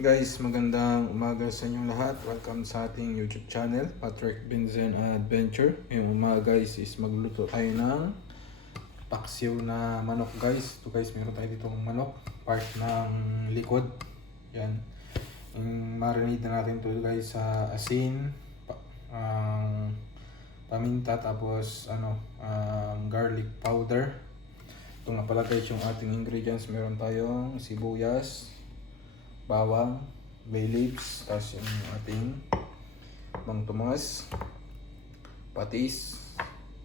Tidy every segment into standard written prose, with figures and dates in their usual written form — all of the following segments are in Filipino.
Guys, magandang umaga sa inyong lahat. Welcome sa ating YouTube channel, Patrick Binzen Adventure. Ngayong umaga guys is magluto tayo ng paksiw na manok guys. Ito guys, meron tayo ditong manok, part ng likod. Yan. Marinate na natin ito guys sa asin, paminta, tapos garlic powder. Ito nga pala guys yung ating ingredients. Meron tayong sibuyas, bawang, bay leaves, tapos yung ating bang tumas, patis,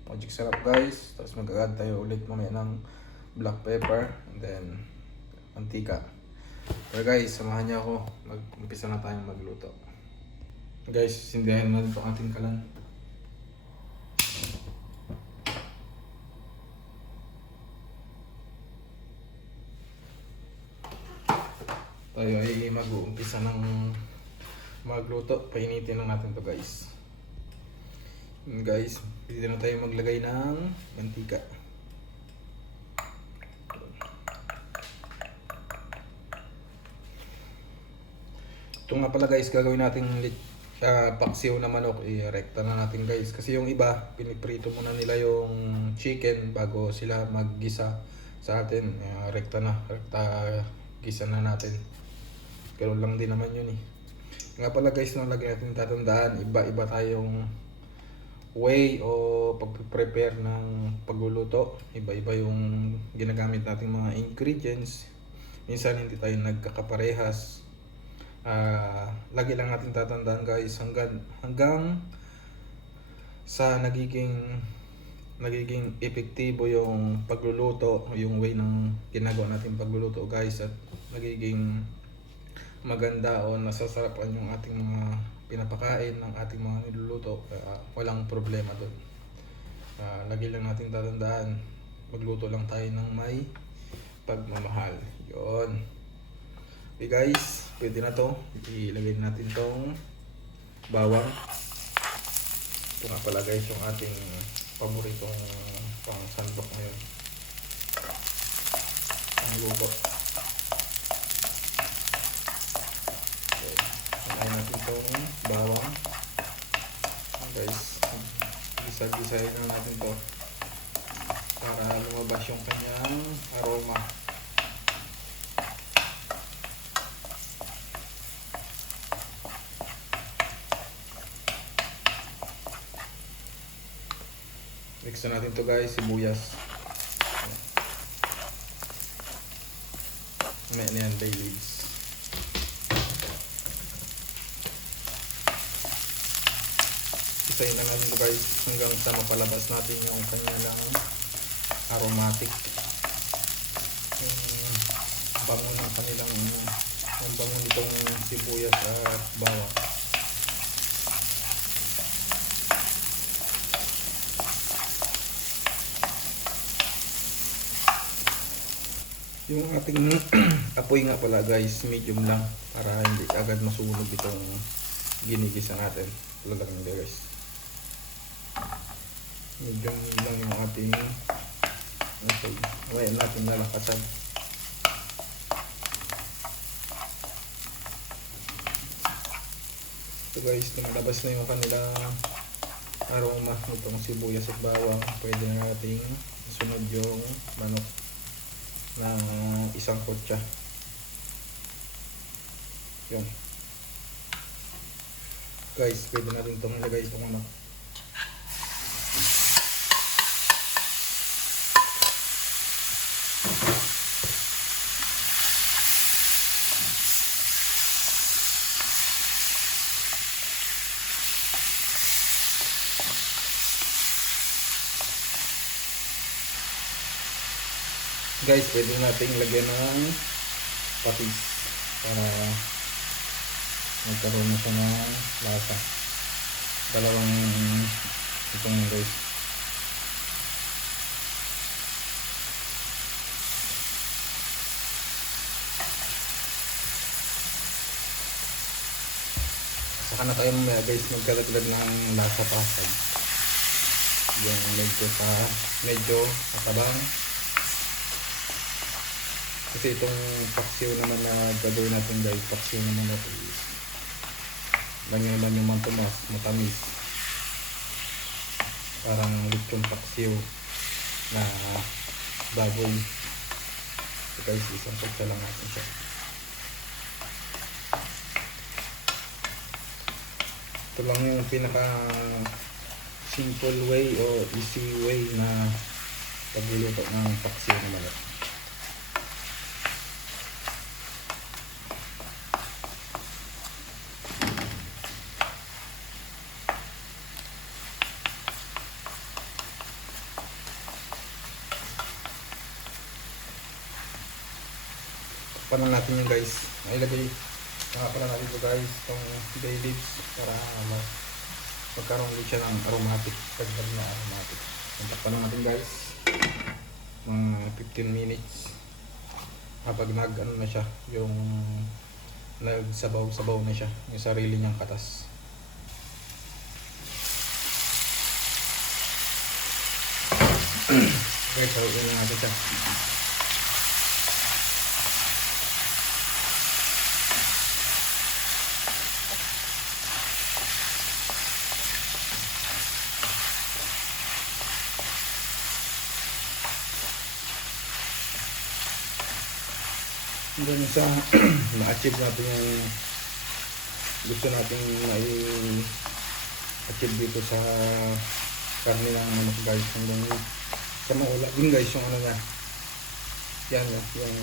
magic sarap guys. Tapos mag-add tayo ulit mamaya ng black pepper and then mantika. Pero guys, samahan niyo ako, mag-umpisa na tayong magluto. Guys, sindihan natin itong ating kalan. Tayo ay mag-uumpisa ng magluto. Painitin lang natin to guys. Guys, dito na tayo maglagay ng mantika. Ito nga pala guys, gagawin natin paksiw na manok. I-rekta na natin guys. Kasi yung iba, piniprito muna nila yung chicken bago sila maggisa. Sa atin, rekta gisa na natin. Ganoon lang din naman yun eh. Nga pala guys, nung lagi natin tatandaan, iba-iba tayong way o pag-prepare ng pagluluto. Iba-iba yung ginagamit nating mga ingredients. Minsan hindi tayo nagkakaparehas. Lagi lang natin tatandaan guys, hanggang sa nagiging epektibo yung pagluluto, yung way ng ginagawa natin pagluluto guys, at nagiging maganda o nasasarapan yung ating mga pinapakain ng ating mga niluluto, walang problema doon. Lagi lang natin tatandaan, magluto lang tayo ng may pagmamahal. Yun. Okay guys, pwede na to. Ilagay natin tong bawang. Ito nga pala guys yung ating paboritong pang sandok ngayon. Ang luto. Ilagay natin itong bawang. Guys, gisa-gisahin na natin to para lumabas yung kanyang aroma. Mix na natin to guys, sibuyas. May yan, bay leaves. Isayin lang natin ito guys hanggang sa mapalabas natin yung kanyang aromatic, yung bango ng kanilang, yung bango nitong sibuyas at bawang. Yung ating apoy nga pala guys, medium lang para hindi agad masunog itong ginigisa natin. Talagang hindi guys, medium lang yung ating apoy. Ngayon natin lalakasan. So guys, tumalabas na yung kanilang aroma nitong sibuyas at bawang. Pwede na natin sunod yung manok ng isang kutsa. Yun. Guys, pwede natin itong ilagay itong manok. Guys, pwede natin lagyan ng patis para magkaroon na siya ng lasa. Dalawang itong guys. Saka na tayo mamaya guys magkalaglag ng lasa pa. Yung medyo matabang. Kasi itong paksiw naman na gagawin natin guys, paksiw na manok is ganyan naman yung mantumas, matamis. Parang lechong paksiw na baboy. So guys, isang kutsa lang natin siya. Ito lang yung pinaka simple way o easy way na pagluluto ng paksiw na manok. Paano natin yung guys, nailagay pala natin ito guys, itong bay leaves para magkaroon din siya ng aromatic, pagdag na aromatic. Takpan natin guys mga 15 minutes kapag ano na siya, yung nagsabaw-sabaw na siya yung sarili niyang katas. Guys, haluin na natin siya. Hanggang sa ma-achieve natin yung gusto natin i-achieve dito sa karne ng manok guys. Hanggang sa maula din guys yung ano niya. Yan, yung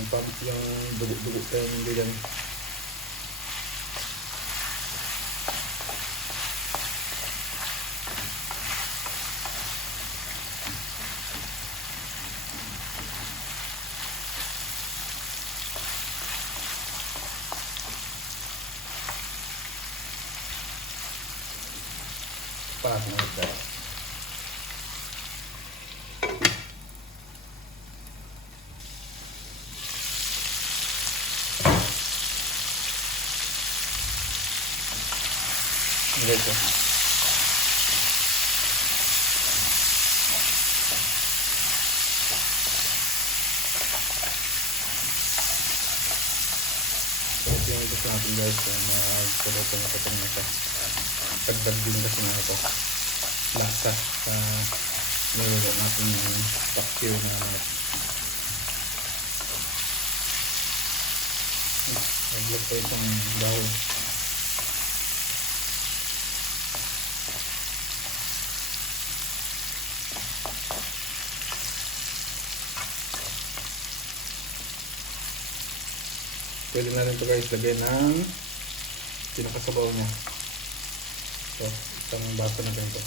dugo-dugo tayo nyo dyan. Paano ito? Ito. Ito yung gusto natin guys, magpulutan na ito na siya. Pagdag din kasi na ito lasa sa niluluto natin yung paksiw na naglag pa itong dahon. Pwede na rin ito guys lagay ng pinakasabaw niya. So, isang baso na ganito.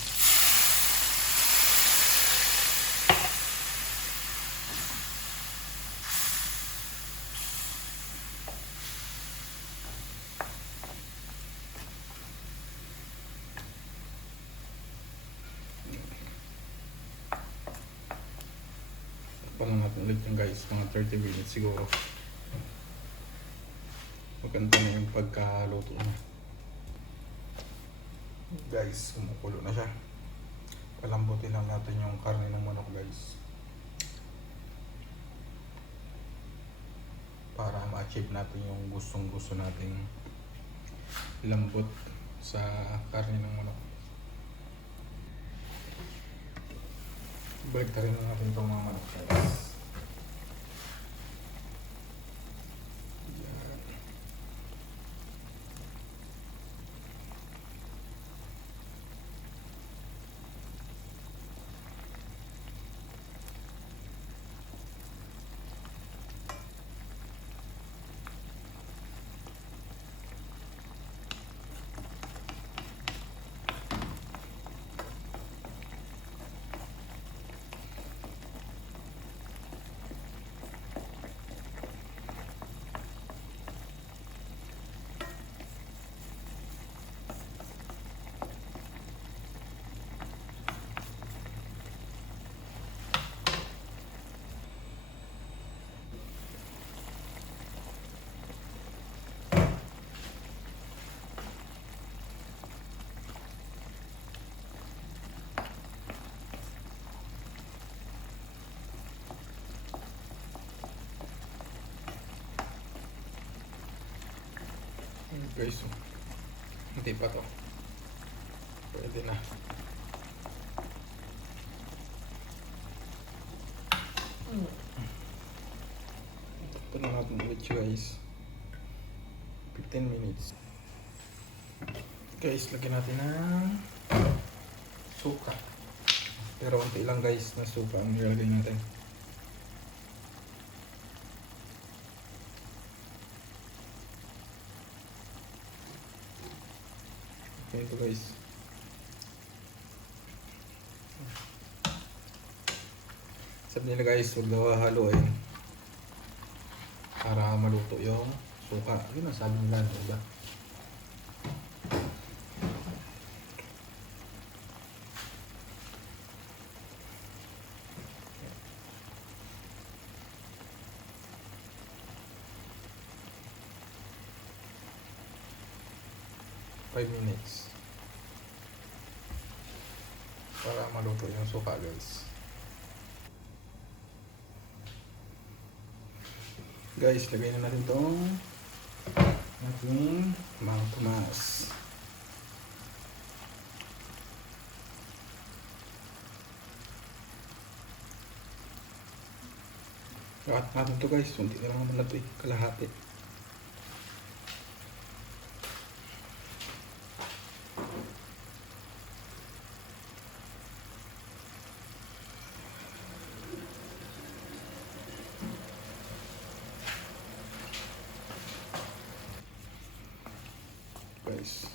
Takpan natin ulit yung guys, mga 30 minutes siguro. Maganda na yung pagkaluto na. Guys, kumukulo na siya. Palambutin lang natin yung karne ng manok guys, para ma-achieve natin yung gustong gusto nating lambot sa karne ng manok. Balik rin na natin itong mga manok guys. Guys, hindi pa to. Pwede na. Ito na natin ulit guys. 15 minutes. Guys, lagyan natin ng suka. Pero konti lang guys na suka ang nilalagay natin. Okay ito guys. Sabi nila guys, huwag daw haluin para maluto yung suka. Yun ang sabi nila, diba? Minutes para maluto yung suka guys. Guys, lagay na natin itong ating Mang Tomas. Lahat natin ito guys, hindi na lang naman natin kalahati. Guys,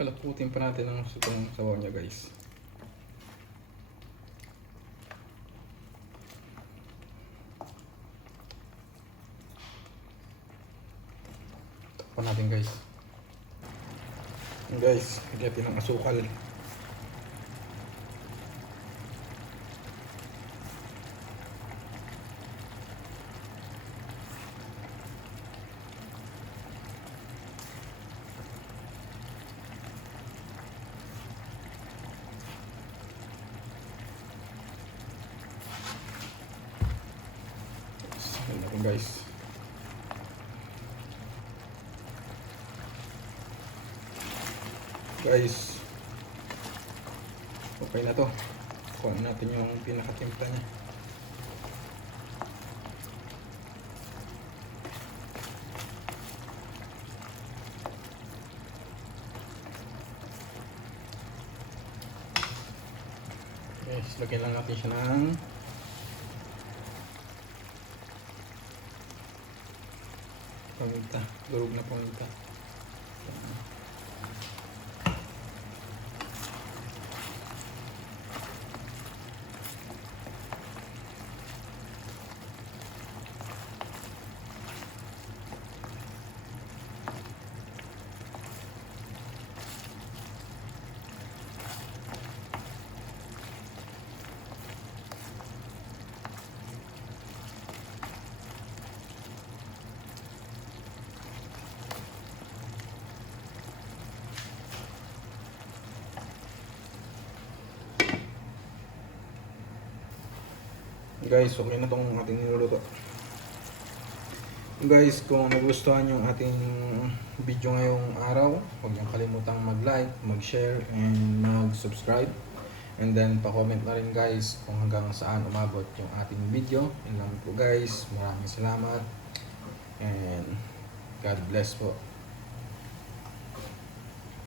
palaputin pa natin ang sutong sabaw niya guys. Takpan natin guys. Guys, lagyan ng asukal. Guys, okay na to. Kunin natin yung pinakatimpla niya. Guys, lagyan lang natin siya ng paminta, durog na paminta. Guys, okay na itong ating niluluto. Guys, kung nagustuhan yung ating video ngayong araw, huwag niyong kalimutang mag-like, mag-share, and mag-subscribe. And then, pa-comment na rin guys kung hanggang saan umabot yung ating video. Yun lang po guys. Maraming salamat. And God bless po.